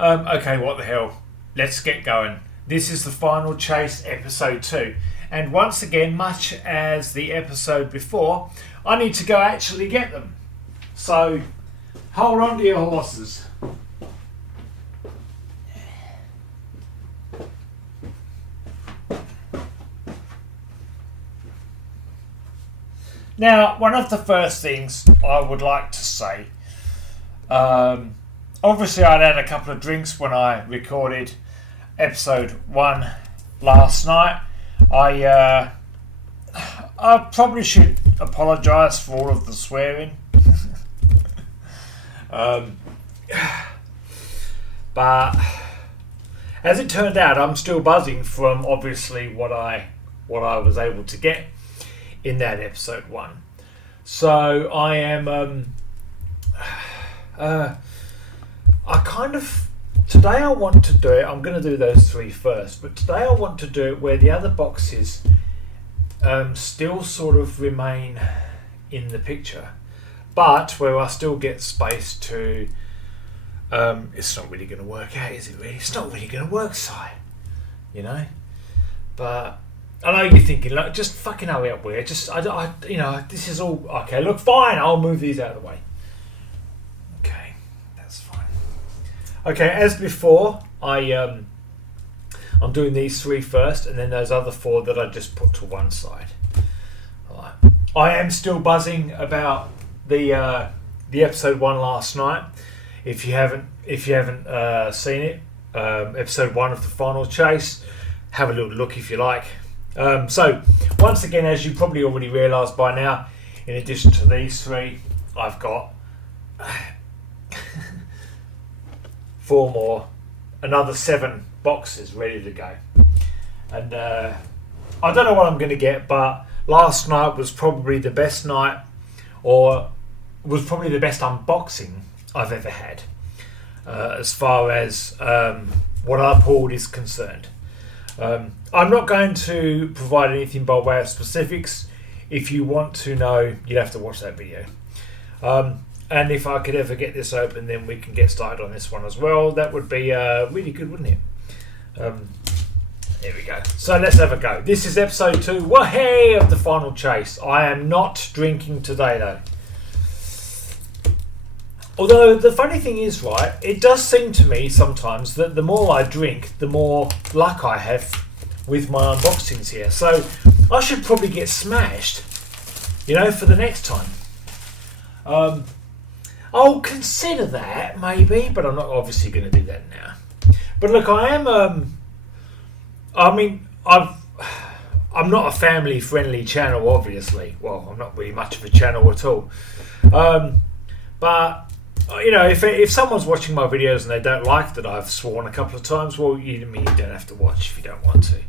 Okay, what the hell? Let's get going. This is the Final Chase episode 2. And once again, much as the episode before, I need to go actually get them. So, hold on to your horses. Now, one of the first things I would like to say, obviously I'd had a couple of drinks when I recorded episode 1 last night. I probably should apologise for all of the swearing. But as it turned out, I'm still buzzing from obviously what I was able to get in that episode 1. So I am today I want to do it. I'm going to do those 3 first, but today I want to do it where the other boxes still sort of remain in the picture, but where I still get space to it's not really going to work out, is it really? It's not really going to work, Si, you know. But I know you're thinking, like, just fucking hurry up, Weir. This is all okay. Look, fine. I'll move these out of the way. Okay, that's fine. Okay, as before, I'm doing these 3 first, and then those other 4 that I just put to one side. Right. I am still buzzing about the episode 1 last night. If you haven't seen it, episode 1 of the Final Chase, have a little look if you like. So, once again, as you probably already realised by now, in addition to these 3, I've got 4 more, another 7 boxes ready to go. And I don't know what I'm going to get, but last night was probably the best night, or was probably the best unboxing I've ever had, as far as what I pulled is concerned. I'm not going to provide anything by way of specifics. If you want to know, you'd have to watch that video. And if I could ever get this open, then we can get started on this one as well. That would be really good, wouldn't it? There we go. So let's have a go. This is episode 2, wahey, of the Final Chase. I am not drinking today, though. Although the funny thing is, right, it does seem to me sometimes that the more I drink, the more luck I have with my unboxings here. So I should probably get smashed, for the next time. I'll consider that, maybe, but I'm not obviously going to do that now. But look, I am, I'm not a family-friendly channel, obviously. Well, I'm not really much of a channel at all. But if someone's watching my videos and they don't like that I've sworn a couple of times, well, you don't have to watch if you don't want to.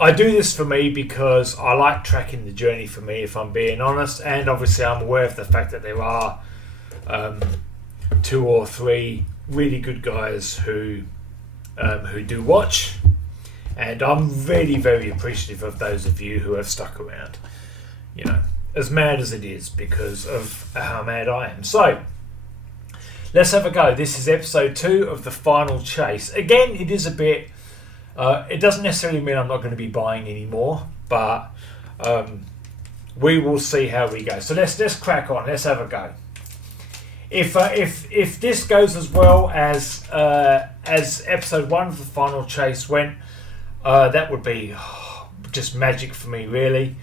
I do this for me because I like tracking the journey for me, if I'm being honest, and obviously I'm aware of the fact that there are 2 or 3 really good guys who do watch, and I'm really very appreciative of those of you who have stuck around. As mad as it is because of how mad I am. So, let's have a go. This is episode 2 of the Final Chase. Again, it is a bit... it doesn't necessarily mean I'm not going to be buying any more, but we will see how we go. So let's crack on. Let's have a go. If this goes as well as episode 1 of the Final Chase went, that would be just magic for me, really.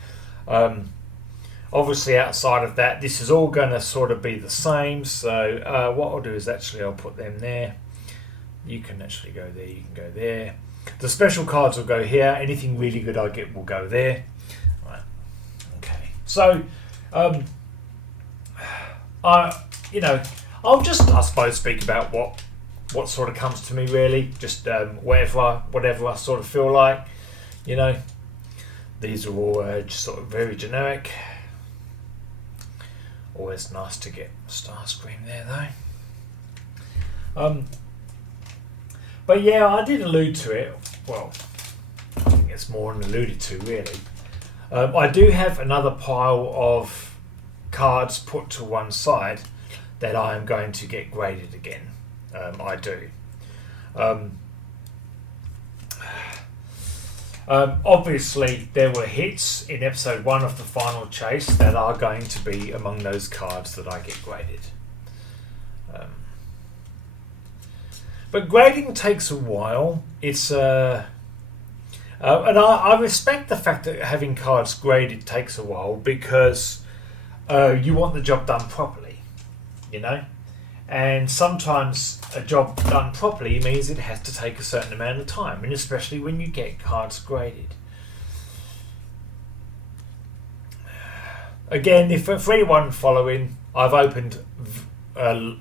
Obviously, outside of that, this is all going to sort of be the same. So what I'll do is actually I'll put them there. You can actually go there. You can go there. The special cards will go here. Anything really good I get will go there. Right. Okay. So, I'll just, I suppose, speak about what sort of comes to me, really. Just whatever I sort of feel like. These are all just sort of very generic. Always nice to get Starscream there, though. But yeah, I did allude to it. Well, I think it's more than alluded to, really. I do have another pile of cards put to one side that I am going to get graded again. I do. Obviously, there were hits in episode 1 of the final chase that are going to be among those cards that I get graded. But grading takes a while. It's and I respect the fact that having cards graded takes a while, because you want the job done properly, you know. And sometimes a job done properly means it has to take a certain amount of time, and especially when you get cards graded. Again, if for anyone following, I've opened a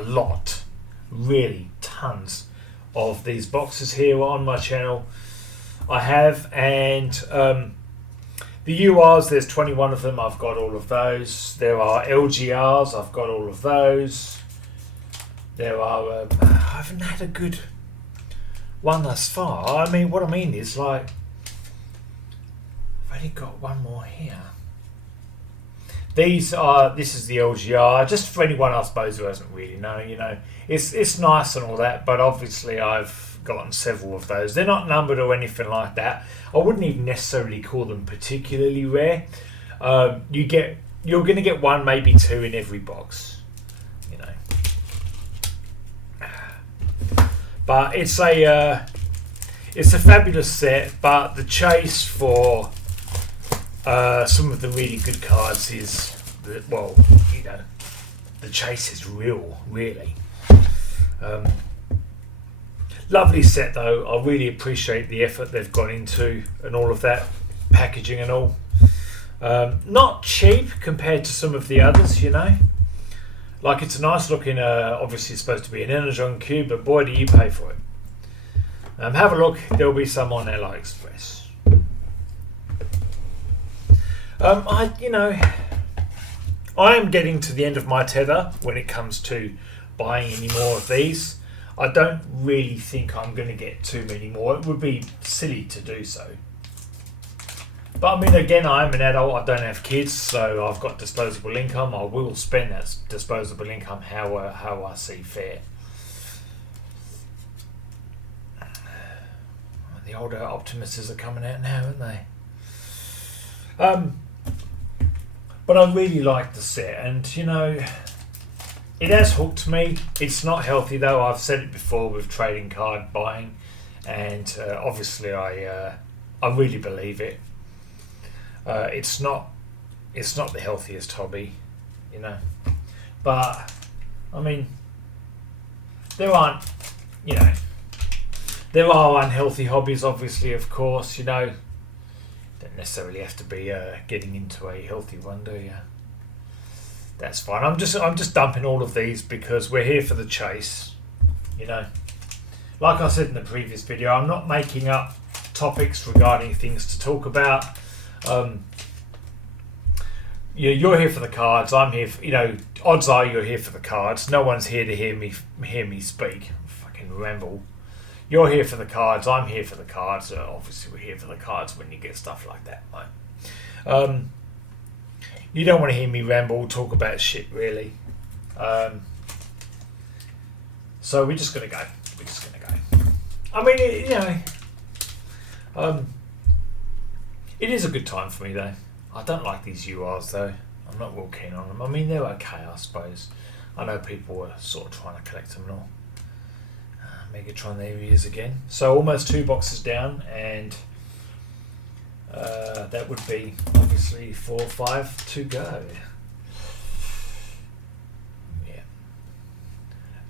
lot, really tons of these boxes here on my channel. I have, and the URs, there's 21 of them, I've got all of those. There are LGRs, I've got all of those. There are, I haven't had a good one thus far. I mean, what I mean is, like, I've only got one more here. This is the LGR, just for anyone, I suppose, who doesn't really know, you know. It's nice and all that, but obviously I've gotten several of those. They're not numbered or anything like that. I wouldn't even necessarily call them particularly rare. You're going to get one, maybe two in every box, you know. But it's a fabulous set. But the chase for some of the really good cards is that, well, you know, the chase is real, really. Lovely set though. I really appreciate the effort they've gone into and all of that packaging and all. Not cheap compared to some of the others, you know. Like, it's a nice looking, obviously it's supposed to be an Energon cube, but boy do you pay for it. Have a look, there'll be some on AliExpress. I am getting to the end of my tether when it comes to buying any more of these. I don't really think I'm going to get too many more. It would be silly to do so. But I mean, again, I'm an adult. I don't have kids, so I've got disposable income. I will spend that disposable income how I see fair. The older Optimuses are coming out now, aren't they? But I really like the set, and you know, it has hooked me. It's not healthy though. I've said it before with trading card buying, and obviously I really believe it. It's not the healthiest hobby, you know. But I mean, there are unhealthy hobbies, obviously, of course, you know. Don't necessarily have to be getting into a healthy one, do you? That's fine. I'm just dumping all of these because we're here for the chase, you know. Like I said in the previous video, I'm not making up topics regarding things to talk about. You're here for the cards. I'm here for, you know, odds are you're here for the cards. No one's here to hear me speak. Fucking ramble. You're here for the cards. I'm here for the cards. Obviously, we're here for the cards when you get stuff like that, right? You don't want to hear me ramble, talk about shit, really. So we're just gonna go. I mean, it is a good time for me though. I don't like these URs though. I'm not real keen on them. I mean, they're okay, I suppose. I know people are sort of trying to collect them and all. Megatron, there he is again. So almost 2 boxes down, and that would be obviously 4 or 5 to go. Yeah.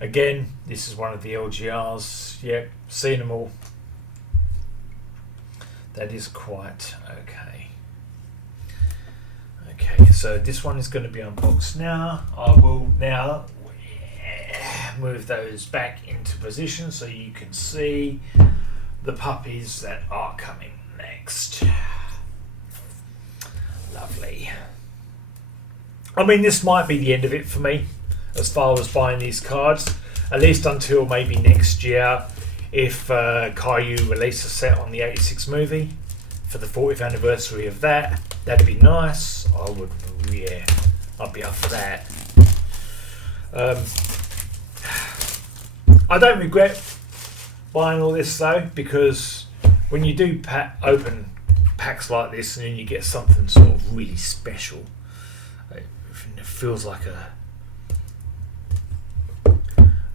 Again, this is one of the LGRs. Yep, seen them all. That is quite okay. Okay, so this one is going to be unboxed now. I will now move those back into position so you can see the puppies that are coming next. Lovely. I mean, this might be the end of it for me as far as buying these cards, at least until maybe next year if Kayou release a set on the 86 movie for the 40th anniversary of that. That'd be nice. I would, yeah, I'd be up for that. I don't regret buying all this though, because when you do open packs like this and then you get something sort of really special, it feels like a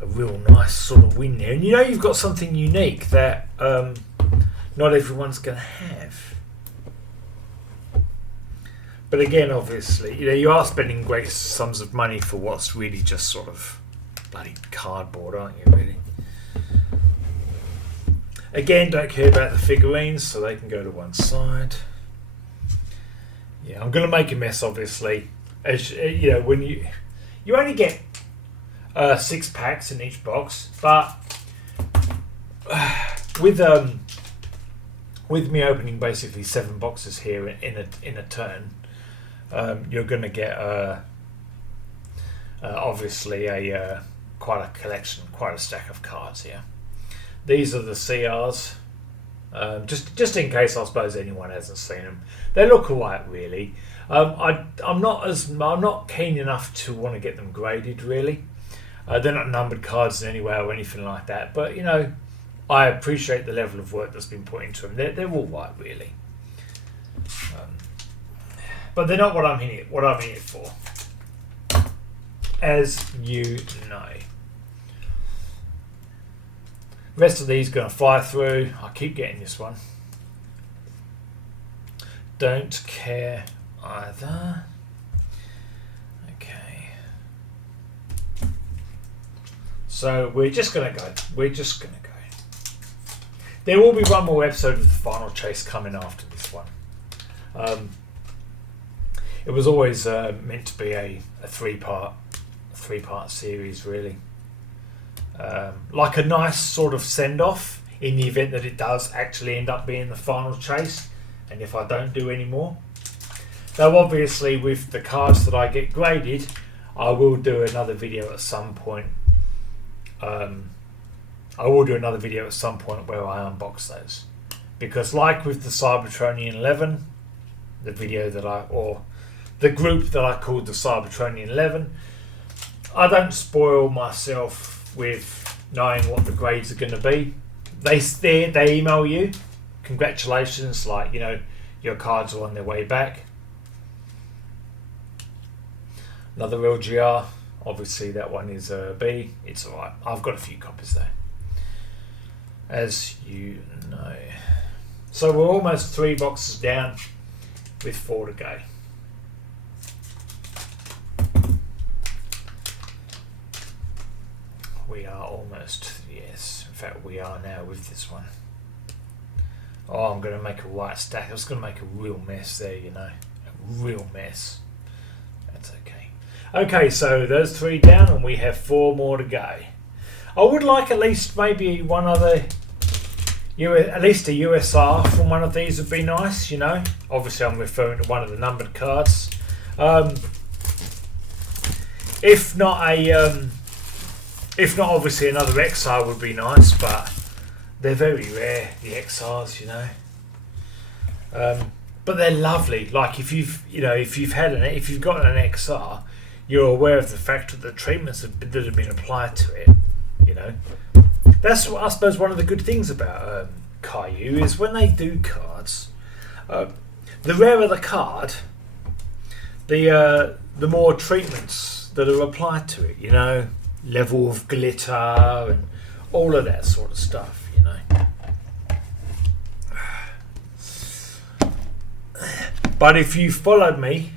real nice sort of win there. And you know you've got something unique that not everyone's going to have. But again, obviously, you know, you are spending great sums of money for what's really just sort of bloody cardboard, aren't you, really? Again, don't care about the figurines, so they can go to one side. Yeah, I'm going to make a mess, obviously. As you know, when you only get 6 packs in each box, but with me opening basically 7 boxes here in a turn, you're going to get obviously quite a collection, quite a stack of cards here. These are the CRs, just in case I suppose anyone hasn't seen them. They look alright, really. I'm not keen enough to want to get them graded, really. They're not numbered cards in any way or anything like that, but you know, I appreciate the level of work that's been put into them. They're all right, really. But they're not what I'm in it for, as you know. The rest of these going to fly through. I keep getting this one. Don't care either. Okay. So we're just going to go. There will be one more episode of the Final Chase coming after this one. It was always meant to be a three-part series, really. Like a nice sort of send-off in the event that it does actually end up being the Final Chase, and if I don't do any more. Though obviously with the cards that I get graded, I will do another video at some point. I will do another video at some point where I unbox those, because like with the Cybertronian 11, the group that I called the Cybertronian 11, I don't spoil myself with knowing what the grades are going to be. They email you, congratulations, like, you know, your cards are on their way back. Another LGR, obviously that one is a B. It's alright. I've got a few copies there, as you know. So we're almost 3 boxes down with 4 to go. We are almost, yes, in fact we are now with this one. Oh, I'm going to make a white stack. I was going to make a real mess there, you know. A real mess. That's okay. Okay, so those 3 down and we have 4 more to go. I would like at least maybe one other, at least a USR from one of these would be nice, you know. Obviously I'm referring to one of the numbered cards. If not obviously another XR would be nice, but they're very rare, the XRs, you know. But they're lovely. Like if you've got an XR, you're aware of the fact that the treatments that have been applied to it, you know. That's I suppose one of the good things about Kayou is when they do cards, the rarer the card, the more treatments that are applied to it, you know. Level of glitter and all of that sort of stuff, you know. But if you followed me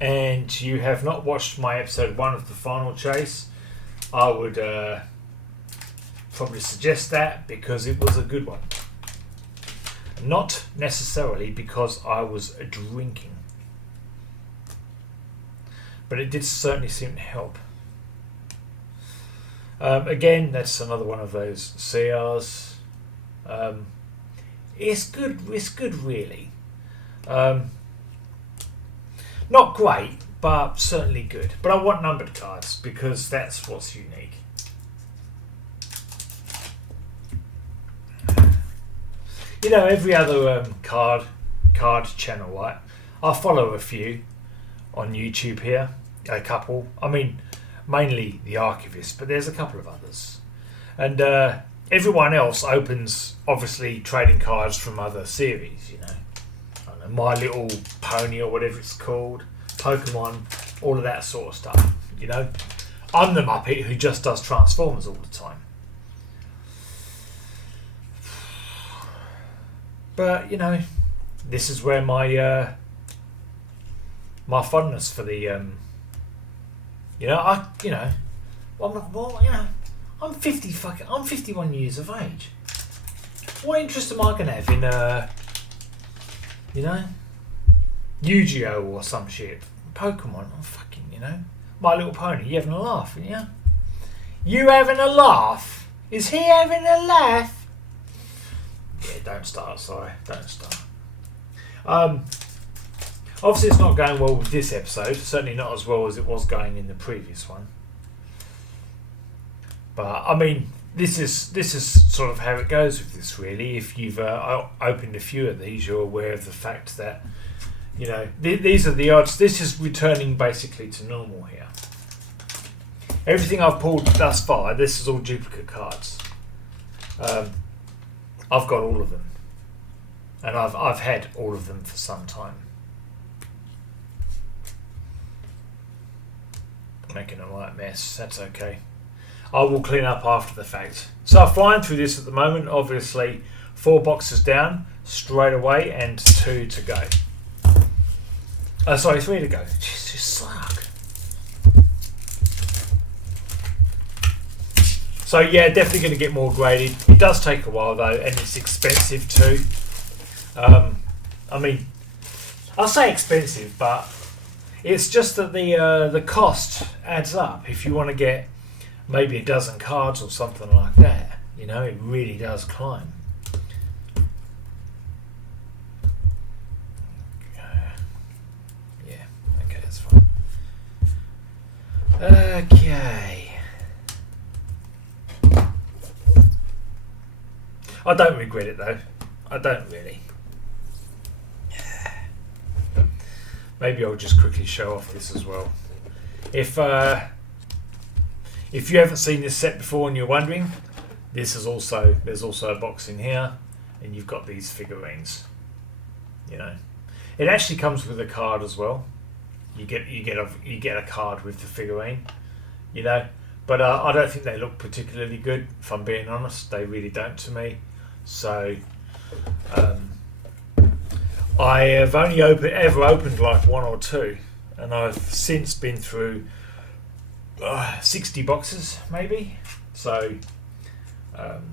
and you have not watched my episode 1 of the Final Chase, I would probably suggest that, because it was a good one. Not necessarily because I was drinking, but it did certainly seem to help. Again, that's another one of those CRs. It's good, really. Not great, but certainly good. But I want numbered cards because that's what's unique. You know, every other card channel, right? I follow a few on YouTube here, a couple. I mean, mainly the Archivist, but there's a couple of others. And everyone else opens, obviously, trading cards from other series, you know. I don't know, My Little Pony or whatever it's called, Pokemon, all of that sort of stuff, you know. I'm the Muppet who just does Transformers all the time. But, you know, this is where my my fondness for the, I'm 51 years of age. What interest am I going to have in, Yu-Gi-Oh or some shit? Pokemon, I'm fucking, My Little Pony, you having a laugh, yeah? You having a laugh? Is he having a laugh? Yeah, don't start, sorry, don't start. Obviously it's not going well with this episode, certainly not as well as it was going in the previous one. But I mean, this is sort of how it goes with this, really. If you've opened a few of these, you're aware of the fact that, these are the odds. This is returning basically to normal here. Everything I've pulled thus far, this is all duplicate cards. I've got all of them, and I've had all of them for some time. Making a right mess. That's okay. I will clean up after the fact. So I'm flying through this at the moment. Obviously, 4 boxes down straight away, and 2 to go. 3 to go. Jeez, you suck. So yeah, definitely going to get more graded. It does take a while though, and it's expensive too. I mean, I'll say expensive, but it's just that the cost adds up. If you want to get maybe a dozen cards or something like that, it really does climb. Yeah, okay, that's fine. Okay. I don't regret it though. I don't really. Maybe I'll just quickly show off this as well. If you haven't seen this set before and you're wondering, there's also a box in here, and you've got these figurines. It actually comes with a card as well. You get a card with the figurine. But I don't think they look particularly good. If I'm being honest, they really don't to me. So I have only ever opened like 1 or 2, and I've since been through 60 boxes maybe. So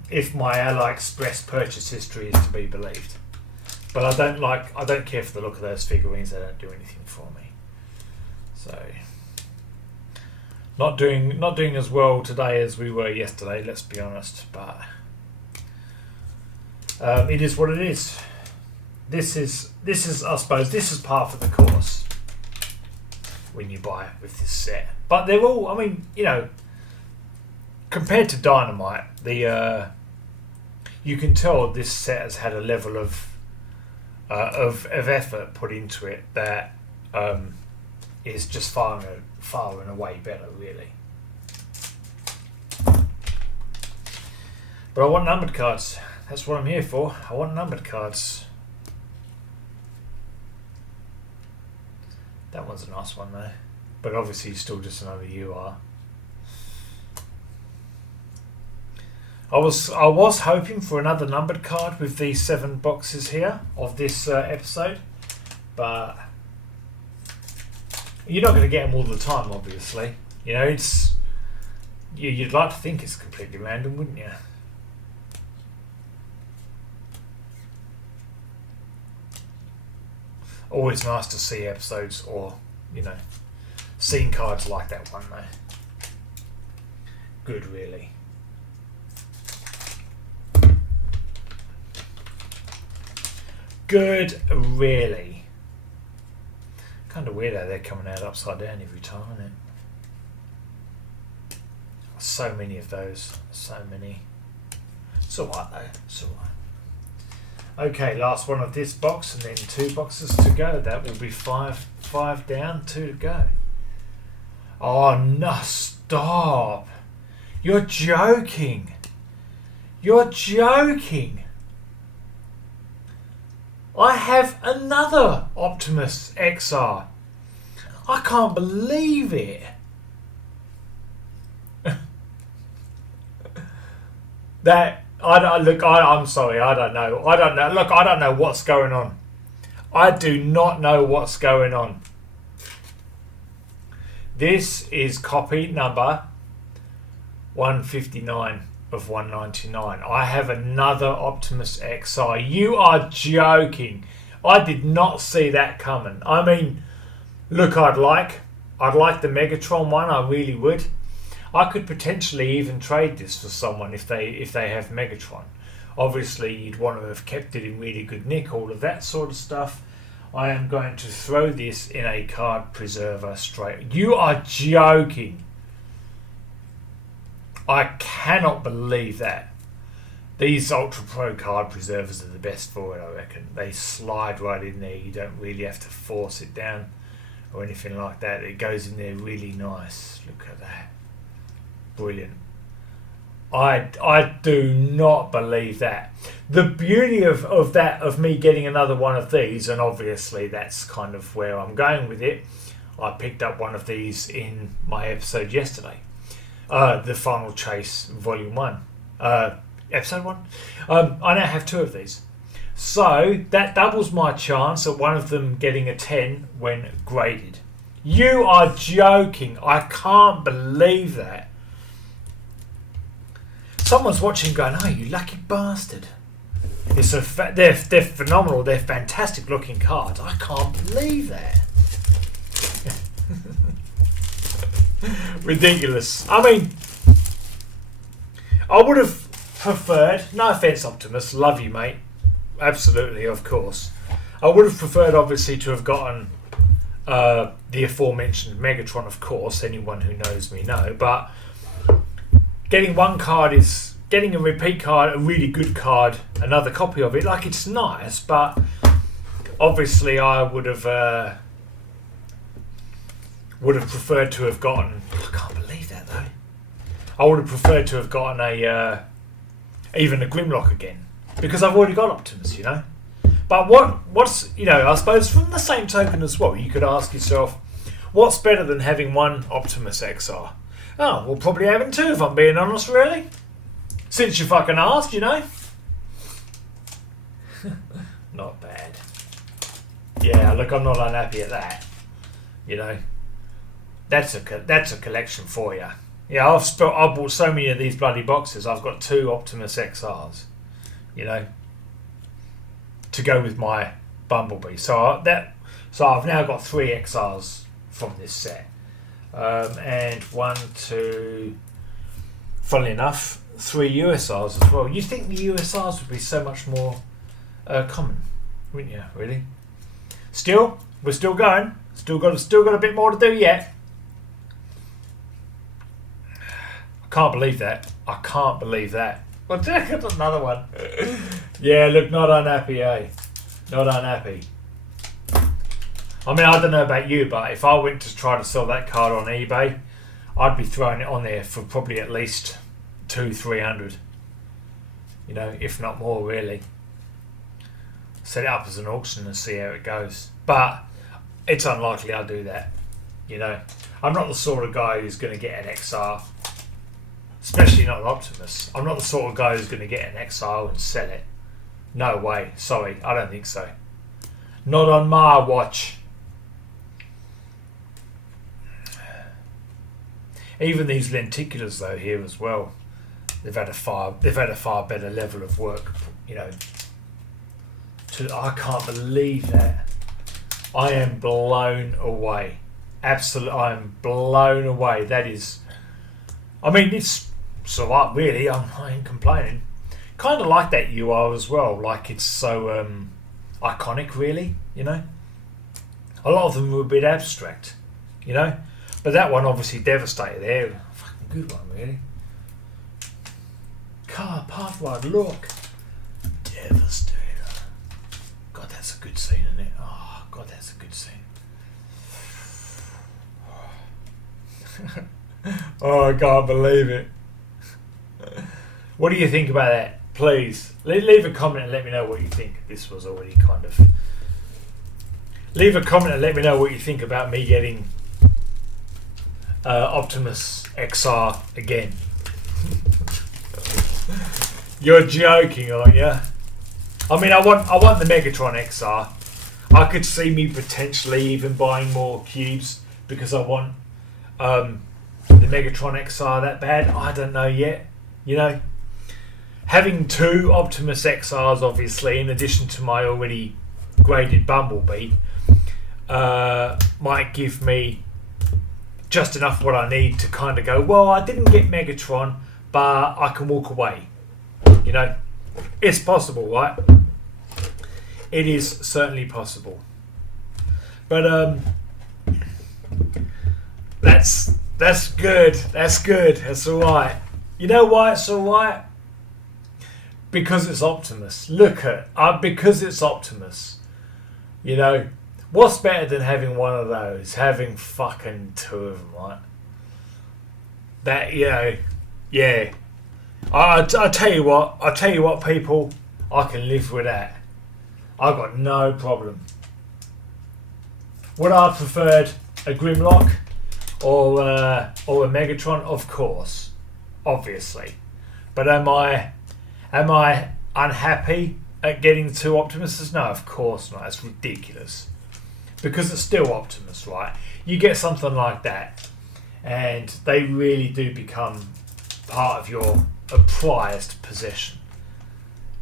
if my AliExpress purchase history is to be believed, but I don't care for the look of those figurines. They don't do anything for me. So not doing as well today as we were yesterday. Let's be honest, but it is what it is. This is I suppose this is par for the course when you buy it with this set. But they're all, I mean, compared to Dynamite, you can tell this set has had a level of effort put into it that is just far and away better, really. But I want numbered cards. That's what I'm here for. I want numbered cards. That one's a nice one though. But obviously still just another UR. I was hoping for another numbered card with these 7 boxes here of this episode, but you're not going to get them all the time, obviously. It's you'd like to think it's completely random, wouldn't you? Always nice to see episodes or, scene cards like that one though. Good, really. Good, really. Kind of weird how they're coming out upside down every time, isn't it? So many of those. So many. It's alright though. It's alright. Okay, last one of this box, and then 2 boxes to go. That will be 5 down, 2 to go. Oh no, stop. You're joking. You're joking. I have another Optimus XR. I can't believe it. I'm sorry, I don't know. Look, I don't know what's going on. I do not know what's going on. This is copy number 159 of 199. I have another Optimus XR. You are joking. I did not see that coming. I mean, look, I'd like the Megatron one. I really would. I could potentially even trade this for someone if they have Megatron. Obviously, you'd want to have kept it in really good nick, all of that sort of stuff. I am going to throw this in a card preserver straight. You are joking. I cannot believe that. These Ultra Pro card preservers are the best for it, I reckon. They slide right in there. You don't really have to force it down or anything like that. It goes in there really nice. Look at that. Brilliant. I do not believe that. The beauty of me getting another one of these, and obviously that's kind of where I'm going with it. I picked up one of these in my episode yesterday. The Final Chase Volume 1. Episode 1. I now have 2 of these. So that doubles my chance at one of them getting a 10 when graded. You are joking. I can't believe that. Someone's watching going, oh, you lucky bastard. They're phenomenal. They're fantastic looking cards. I can't believe that. Ridiculous. I mean, I would have preferred, no offence Optimus, love you mate, absolutely, of course. I would have preferred obviously to have gotten the aforementioned Megatron, of course, anyone who knows me know, but getting one card is, getting a repeat card, a really good card, another copy of it, like it's nice, but obviously I would have preferred to have gotten, I can't believe that though, I would have preferred to have gotten even a Grimlock again, because I've already got Optimus, you know. But what's, you know, I suppose from the same token as well, you could ask yourself, what's better than having one Optimus XR? Oh, well, probably having 2 if I'm being honest, really. Since you fucking asked, you know. Not bad. Yeah, look, I'm not unhappy at that. You know, that's a collection for you. Yeah, I've bought so many of these bloody boxes. I've got 2 Optimus XRs, you know, to go with my Bumblebee. So I've now got 3 XRs from this set, and 1, 2. Funnily enough, 3 USRs as well. You think the USRs would be so much more common, wouldn't you? Really? Still, we're still going. Still got a bit more to do yet. Can't believe that. I can't believe that. Well, I got another one. Yeah, look, not unhappy, eh? Not unhappy. I mean, I don't know about you, but if I went to try to sell that card on eBay, I'd be throwing it on there for probably at least 200-300. You know, if not more, really. Set it up as an auction and see how it goes. But it's unlikely I'll do that. You know, I'm not the sort of guy who's going to get an XR. Especially not an Optimus. I'm not the sort of guy who's going to get an XR and sell it. No way. Sorry, I don't think so. Not on my watch. Even these lenticulars though here as well, they've had a far better level of work. You know. I can't believe that. I am blown away. Absolutely, I am blown away. That is. I mean, it's. So really, I ain't complaining. Kind of like that UR as well. Like it's so iconic, really. You know, a lot of them were a bit abstract. You know, but that one obviously devastated. There, fucking good one, really. Car Pathway, look, Devastator. God, that's a good scene, isn't it? Oh, God, that's a good scene. Oh, I can't believe it. What do you think about that? Please leave a comment and let me know what you think. This was already kind of. Leave a comment and let me know what you think about me getting Optimus XR again. You're joking, aren't you? I mean, I want the Megatron XR. I could see me potentially even buying more cubes because I want the Megatron XR that bad. I don't know yet. You know, having two Optimus XRs, obviously, in addition to my already graded Bumblebee, might give me just enough what I need to kind of go, well, I didn't get Megatron, but I can walk away. You know, it's possible, right? It is certainly possible. But that's good. That's good. That's all right. You know why it's all right? Because it's Optimus. Look at because it's Optimus. You know, what's better than having one of those? Having fucking two of them, right? That, you know, yeah. I tell you what, people, I can live with that. I've got no problem. Would I have preferred a Grimlock or a Megatron? Of course, obviously. But am I unhappy at getting two Optimuses? No, of course not. It's ridiculous. Because it's still Optimus, right? You get something like that, and they really do become part of your prized possession.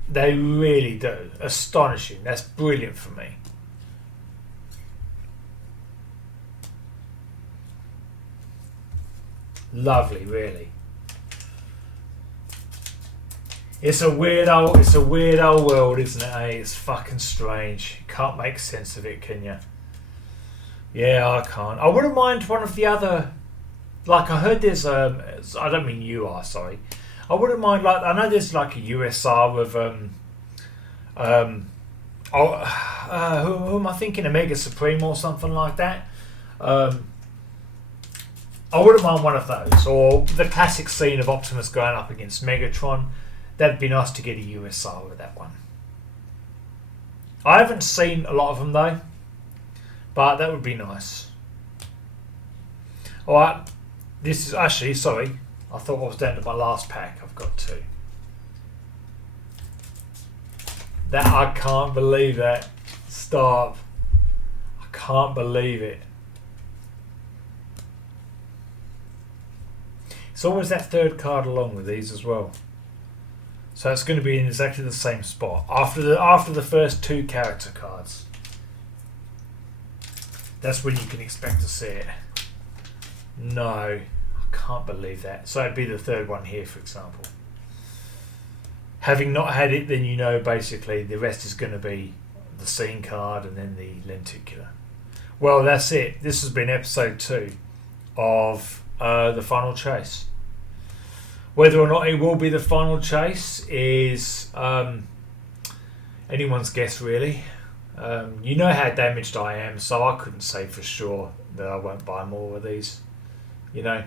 They really do. Astonishing. That's brilliant for me. Lovely, really. It's a weird old world, isn't it? Eh? It's fucking strange. You can't make sense of it, can you? Yeah, I can't. I wouldn't mind one of the other. Like, I heard there's I don't mean you are, sorry. I wouldn't mind, like, I know there's like a USR with who am I thinking? A Mega Supreme or something like that. I wouldn't mind one of those, or the classic scene of Optimus going up against Megatron. That'd be nice to get a USR with that one. I haven't seen a lot of them though, but that would be nice. Alright, this is actually, sorry, I thought I was down to my last pack. I've got two. That, I can't believe that. Stop. I can't believe it. It's always that third card along with these as well. So it's going to be in exactly the same spot after the first two character cards. That's when you can expect to see it. No, I can't believe that. So it'd be the third one here, for example. Having not had it, then you know basically the rest is going to be the scene card and then the lenticular. Well, that's it. This has been episode 2 of the final chase. Whether or not it will be the final chase is anyone's guess, really. You know how damaged I am, so I couldn't say for sure that I won't buy more of these. You know.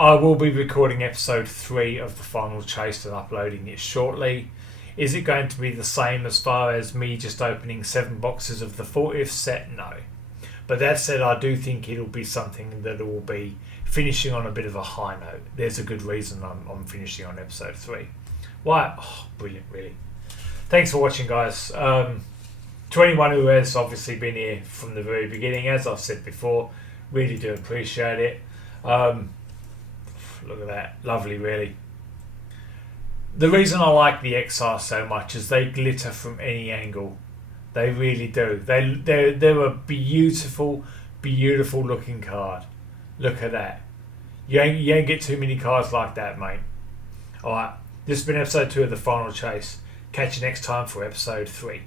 I will be recording episode 3 of the final chase and uploading it shortly. Is it going to be the same as far as me just opening 7 boxes of the 40th set? No. But that said, I do think it'll be something that will be finishing on a bit of a high note. There's a good reason I'm finishing on episode 3. Why? Oh, brilliant, really. Thanks for watching, guys. To anyone who has obviously been here from the very beginning, as I've said before, really do appreciate it. Look at that. Lovely, really. The reason I like the XR so much is they glitter from any angle. They really do. They're a beautiful, beautiful looking card. Look at that. You ain't get too many cards like that, mate. Alright, this has been episode 2 of The Final Chase. Catch you next time for episode 3.